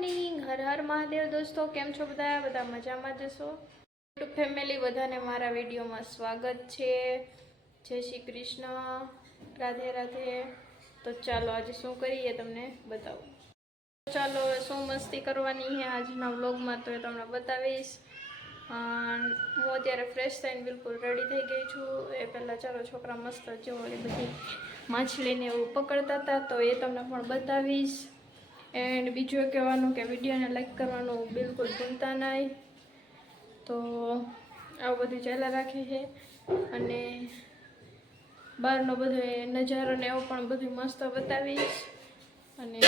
Morning Har Har Mahadev દોસ્તો, કેમ છો બધા? બધા મજામાં જશો? યુટ્યુબ ફેમિલી બધાને મારા વિડીયોમાં સ્વાગત છે. જય શ્રી કૃષ્ણ. રાધે રાધે. તો ચાલો આજે શું કરીએ તમને બતાવું? ચાલો શું મસ્તી કરવાની છે આજના વ્લોગમાં તો એ તમને બતાવીશ. હું અત્યારે ફ્રેશ થઈને બિલકુલ રેડી થઈ ગઈ છું. એ પહેલાં ચાલો છોકરા મસ્ત જેવો બધી માછલીને એવું પકડતા હતા તો એ તમને પણ બતાવીશ. એન્ડ બીજું કહેવાનું કે વિડીયોને લાઈક કરવાનું બિલકુલ ભૂલતા નહીં. તો આવું બધું ચાલ્યા રાખે છે. અને બહારનો બધો એ નજારો ને એવું પણ બધું મસ્ત બતાવીશ અને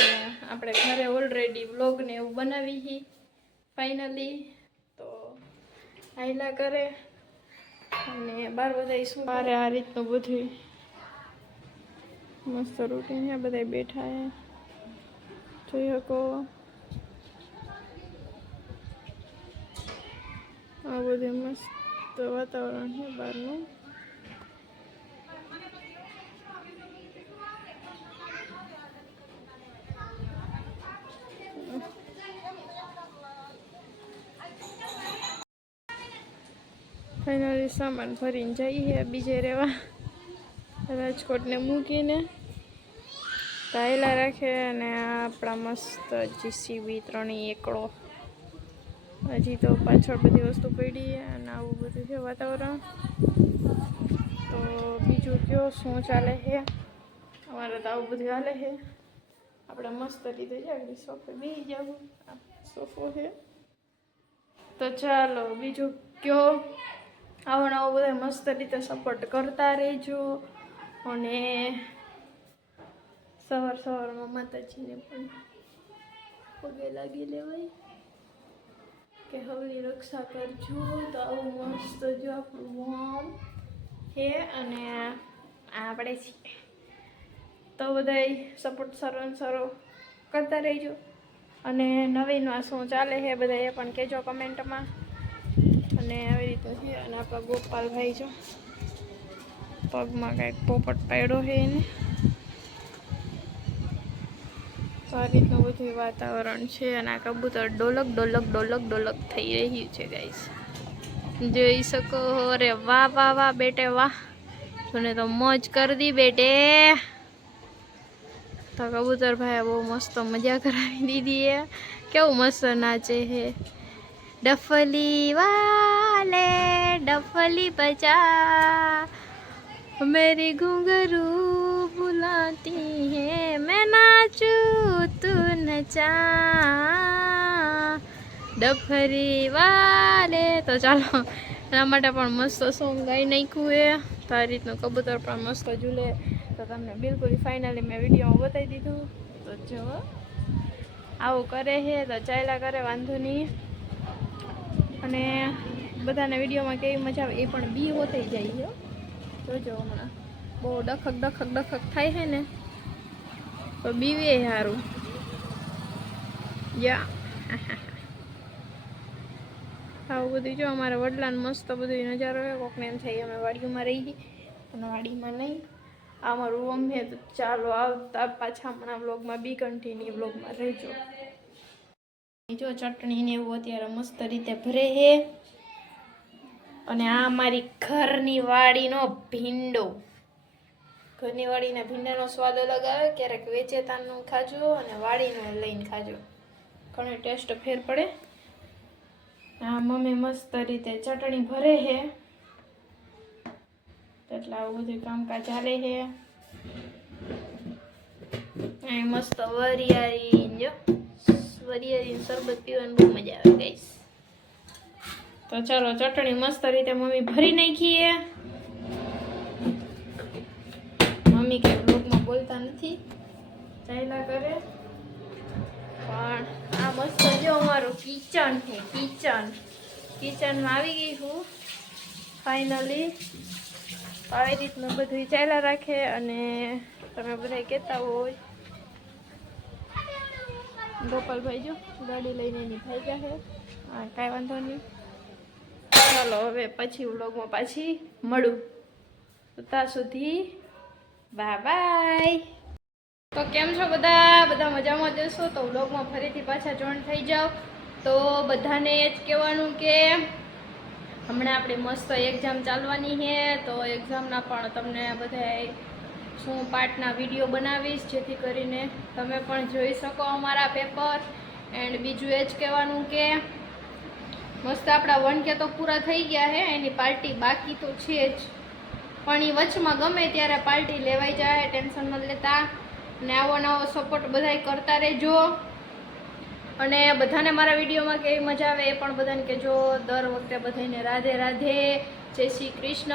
આપણે ઘરે ઓલરેડી વ્લોગને એવું બનાવી હી ફાઇનલી તો આયલા કરે અને બાર બધા શું મારે આ રીતનું બધું મસ્ત રૂટીન છે બધા બેઠા છે. જોઈ શકો આ બધું મસ્ત વાતાવરણ છે બહારનું ફાઇનલી સામાન ભરીને જઈએ બીજે રહેવા રાજકોટને મૂકીને ટાયલા રાખે અને આપણા મસ્ત જીસીબી ત્રણેય એકડો. હજી તો પાછળ બધી વસ્તુ પડી અને આવું બધું છે વાતાવરણ. તો બીજું કયો, શું ચાલે છે? અમારે તો આવું બધું ચાલે છે. આપણે મસ્ત રીતે જાગડી સોફે બેસી જવું સોફો છે. તો ચાલો, બીજું કયો? આવું આવો બધા મસ્ત રીતે સપોર્ટ કરતા રહેજો. અને સવાર સવારમાં માતાજીને પણ પગે લાગી લેવાય કે હવની રક્ષા કરજો, તો આવું મસ્ત જો આપણું મોમ છે અને આપણે છીએ. તો બધાય સપોર્ટ સારો સારો કરતા રહેજો. અને નવીનમાં શું ચાલે છે બધા એ પણ કહેજો કમેન્ટમાં. અને આવી રીતે છે અને આપણા ગોપાલભાઈ જો પગમાં કાંઈક પોપટ પાડ્યો છે એને. તો આ રીતનું બધું વાતાવરણ છે અને આ કબૂતર ડોલક ડોલક ડોલક ડોલક થઈ રહ્યું છે ગાઈસ જોઈ શકો અરે વાહ વાહ વાહ બેટે વાહ તને તો મોજ કરી દી બેટે તો કબૂતર ભાઈ બહુ મસ્ત મજા કરાવી દીધી એ કેવું મસ્ત નાચે છે ડફલી વાલે ડફલી બજા मेरी घुंघरू बुलाती है છું તું નચા ડફરી વાલે તો ચાલો, એના માટે પણ મસ્ત સોંગ ગાઈ નાખ્યું એ તો આ રીતનું કબૂતર પણ મસ્ત ઝૂલે. તો તમને બિલકુલ ફાઇનલી મેં વિડીયોમાં બતાવી દીધું. તો જો, આવું કરે છે તો ચાલ્યા કરે, વાંધો નહીં. અને બધાને વિડીયોમાં કેવી મજા આવે એ પણ બી હો થઈ જાય છે. જોજો હમણાં બહુ ડખક ડખક ડખક થાય છે ને. તો બીવે સારું યા આવું બધું જો અમારા વડલાને મસ્ત બધું નજારો હોય કોકને એમ થાય અમે વાડીમાં રહી અને વાડીમાં નહીં આ અમારું રૂમ તો ચાલો આવતા પાછા હમણાં બ્લોગમાં બી કન્ટિન્યુ બ્લોગમાં રહેજો જો ચટણી ને એવું અત્યારે મસ્ત રીતે ભરે છે અને આ અમારી ઘરની વાડીનો ભીંડો ઘરની વાડીના ભીંડાનો સ્વાદ અલગ આવે, ક્યારેક વેચેતાનું ખાજો અને વાળીને લઈને ખાજો. ઘણો ટેસ્ટ ફેર પડે. હા મમ્મી મસ્ત રીતે ચટણી ભરે છે. એટલે આવું બધું કામકાજ ચાલે છે. મસ્ત વરિયાળી જો. વરિયાળી શરબત પીવાની બહુ મજા આવે ગઈશ તો ચાલો, ચટણી મસ્ત રીતે મમ્મી ભરી નાખીએ મમ્મી કે બ્લોગમાં બોલતા નથી. ચાલ્યા કરે. પણ આ મસ્ત જો અમારું કિચન છે કિચન કિચનમાં આવી ગઈ હું ફાઇનલી આવી રીતનું બધું ચાલ્યા રાખે અને તમે બધા કહેતા હોય. ગોપાલભાઈ જો ગાડી લઈને એની ભાઈ જશે હા, કાંઈ વાંધો નહીં. ચાલો હવે પછી વ્લોગમાં પાછી મળું. ત્યાં સુધી બાય બાય તો કેમ છો બધા? બધા મજામાં જશો તો વ્લોગમાં ફરીથી પાછા જોઈન થઈ જાઓ. તો બધાને એ જ કહેવાનું કે હમણાં આપણે મસ્ત એક્ઝામ ચાલવાની છે. તો એક્ઝામના પણ તમને બધાય શું પાર્ટના વીડિયો બનાવીશ, જેથી કરીને તમે પણ જોઈ શકો અમારા પેપર એન્ડ બીજું એ જ કહેવાનું કે મસ્ત આપણા વન કે તો પૂરા થઈ ગયા છે. એની પાર્ટી બાકી તો છે જ. પણ એ વચમાં ગમે ત્યારે પાર્ટી લેવાઈ જાય, ટેન્શન ન લેતા. અને આવો નવો સપોર્ટ બધાય કરતા રહેજો. અને બધાને મારા વિડીયોમાં કેવી મજા આવે એ પણ બધાને કહેજો. દર વખતે બધાને રાધે રાધે. જય શ્રી કૃષ્ણ.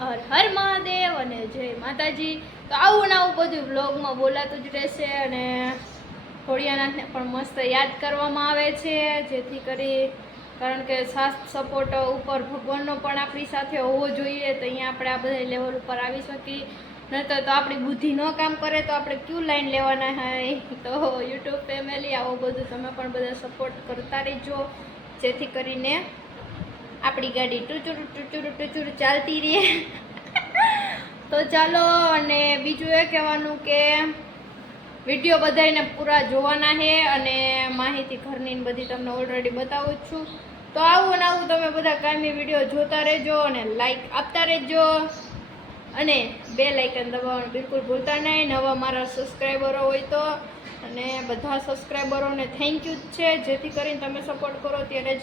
હર હર મહાદેવ અને જય માતાજી. તો આવું ને આવું બધું વ્લોગમાં બોલાતું જ રહેશે અને ખોડિયાનાથને પણ મસ્ત યાદ કરવામાં આવે છે. જેથી કરી કારણ કે સાથ, સપોર્ટ ઉપર ભગવાનનો પણ આપણી સાથે હોવો જોઈએ તો અહીંયા આપણે આ બધા લેવલ ઉપર આવી શકીએ. નહીતર તો આપણી બુદ્ધિ ન કામ કરે તો આપણે ક્યુ લાઈન લેવાના હોય? તો યુટ્યુબ ફેમિલી આવો બધું તમે પણ બધા સપોર્ટ કરતા રહેજો. જેથી કરીને આપણી ગાડી ટુચુર ટુચુર ટુચુર ચાલતી રહે. તો ચાલો અને બીજું એ કહેવાનું કે વીડિયો બધાને પૂરા જોવાના છે અને માહિતી ઘરની બધી તમને ઓલરેડી બતાવું છું. તો આવું ને આવું તમે બધા કાયમી વીડિયો જોતા રહેજો અને લાઈક આપતા રહેજો. અને બે લાઇકન દબાવવાનું બિલકુલ ભૂલતા નહીં. નવા મારા સબસ્ક્રાઈબરો હોય તો અને બધા સબસ્ક્રાઈબરોને થેન્ક યુ જ છે. જેથી કરીને તમે સપોર્ટ કરો ત્યારે જ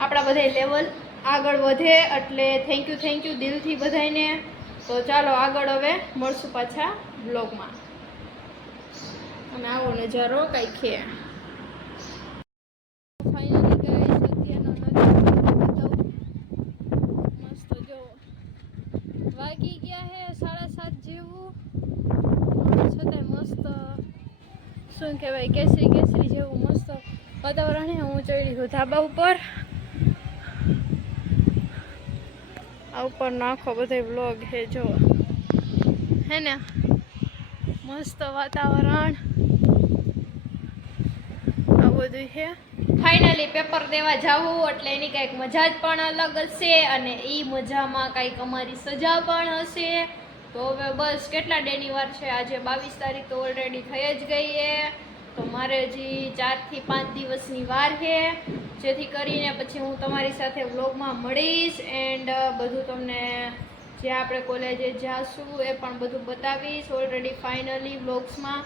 આપણા બધા લેવલ આગળ વધે. એટલે થેન્ક યુ થેન્ક યુ દિલથી બધાને તો ચાલો આગળ હવે મળશું પાછા બ્લોગમાં અને આવો નજારો કંઈક છે. વાગી ગયા હે સાડા સાત જેવું. છતાંય મસ્ત, શું કહેવાય, કેસરી કેસરી જેવું મસ્ત વાતાવરણ હે. ચડી છું ધાબા ઉપર. આ ઉપરનો આખો બધો બ્લોગ હે, જો. હે ને? મસ્ત વાતાવરણ. બધું છે ફાઇનલી પેપર દેવા જાવું, એટલે એની કંઈક મજા જ પણ અલગ હશે અને એ મજામાં કંઈક અમારી સજા પણ હશે. તો હવે બસ, કેટલા ડેની વાર છે? આજે બાવીસ તારીખ તો ઓલરેડી થઈ જ ગઈ છે તો મારે હજી ચારથી પાંચ દિવસની વાર છે જેથી કરીને પછી હું તમારી સાથે વ્લોગમાં મળીશ એન્ડ બધું તમને જે આપણે કોલેજે જાશું એ પણ બધું બતાવીશ. ઓલરેડી ફાઇનલી વ્લોગ્સમાં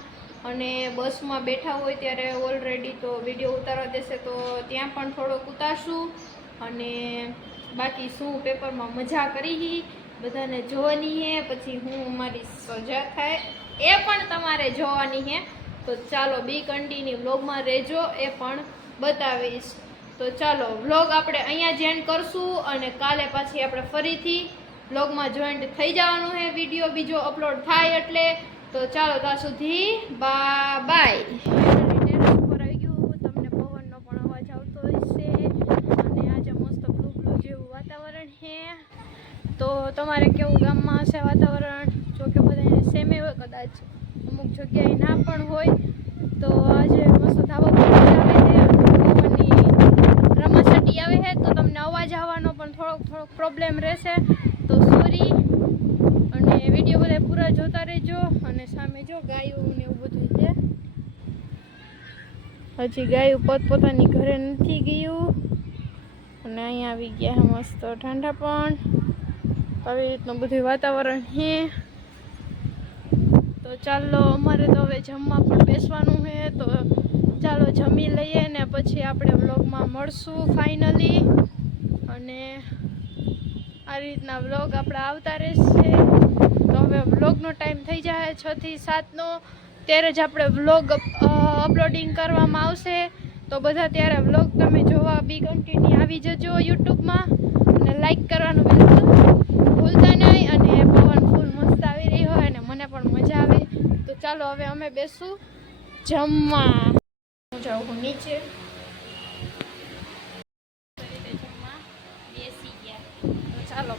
અને બસમાં બેઠા હોય ત્યારે ઓલરેડી તો વીડિયો ઉતારવા દેશે, તો ત્યાં પણ થોડોક ઉતારશું. અને બાકી શું પેપરમાં મજા કરી બધાને જોવાની હે, પછી હું મારી સજા થાય. એ પણ તમારે જોવાની છે તો ચાલો બી કન્ટિન્યુ વ્લોગમાં રહેજો, એ પણ બતાવીશ. તો ચાલો વ્લોગ આપણે અહીંયા જ એન્ડ કરશું અને કાલે પાછી આપણે ફરીથી વ્લોગમાં જોઈન્ટ થઈ જવાનું છે વીડિયો બીજો અપલોડ થાય એટલે. તો ચાલો ત્યાં સુધી બા બાય તો તમારે કેવું ગામમાં હશે વાતાવરણ? જો કે બધાને સેમે હોય કદાચ. અમુક જગ્યાએ ના પણ હોય. તો આજે મસ્ત ધાબો આવે છે. પવનની આવે છે. તો તમને અવાજ આવવાનો પણ થોડોક થોડોક પ્રોબ્લેમ રહેશે તો સોરી અને વીડિયો બધા પૂરા જોતા રહેજો અને સામે જો ગાયું ને એવું બધું છે હજી ગાયું પોતપોતાની ઘરે નથી ગયું. અને અહીંયા આવી ગયા મસ્ત ઠંડા પણ. આવી રીતનું બધું વાતાવરણ છે તો ચાલો, અમારે તો હવે જમવા પણ બેસવાનું છે તો ચાલો જમી લઈએ ને પછી આપણે વ્લોગમાં મળશું ફાઇનલી. અને આ રીતના વ્લોગ આપણા આવતા રહેશે. તો હવે વ્લોગનો ટાઈમ થઈ જાય છ થી સાતનો. ત્યારે જ આપણે વ્લોગ અપલોડિંગ કરવામાં આવશે. તો બધા ત્યારે વ્લોગ તમે જોવા બી કન્ટિન્યુ આવી જજો યુટ્યુબમાં. અને લાઈક કરવાનું બિલકુલ ભૂલતા નહીં અને પવન ફૂલ મસ્ત આવી રહી હોય અને મને પણ મજા આવે. તો ચાલો હવે અમે બેસું જમવા. હું જાઉં હું નીચે. ચાલો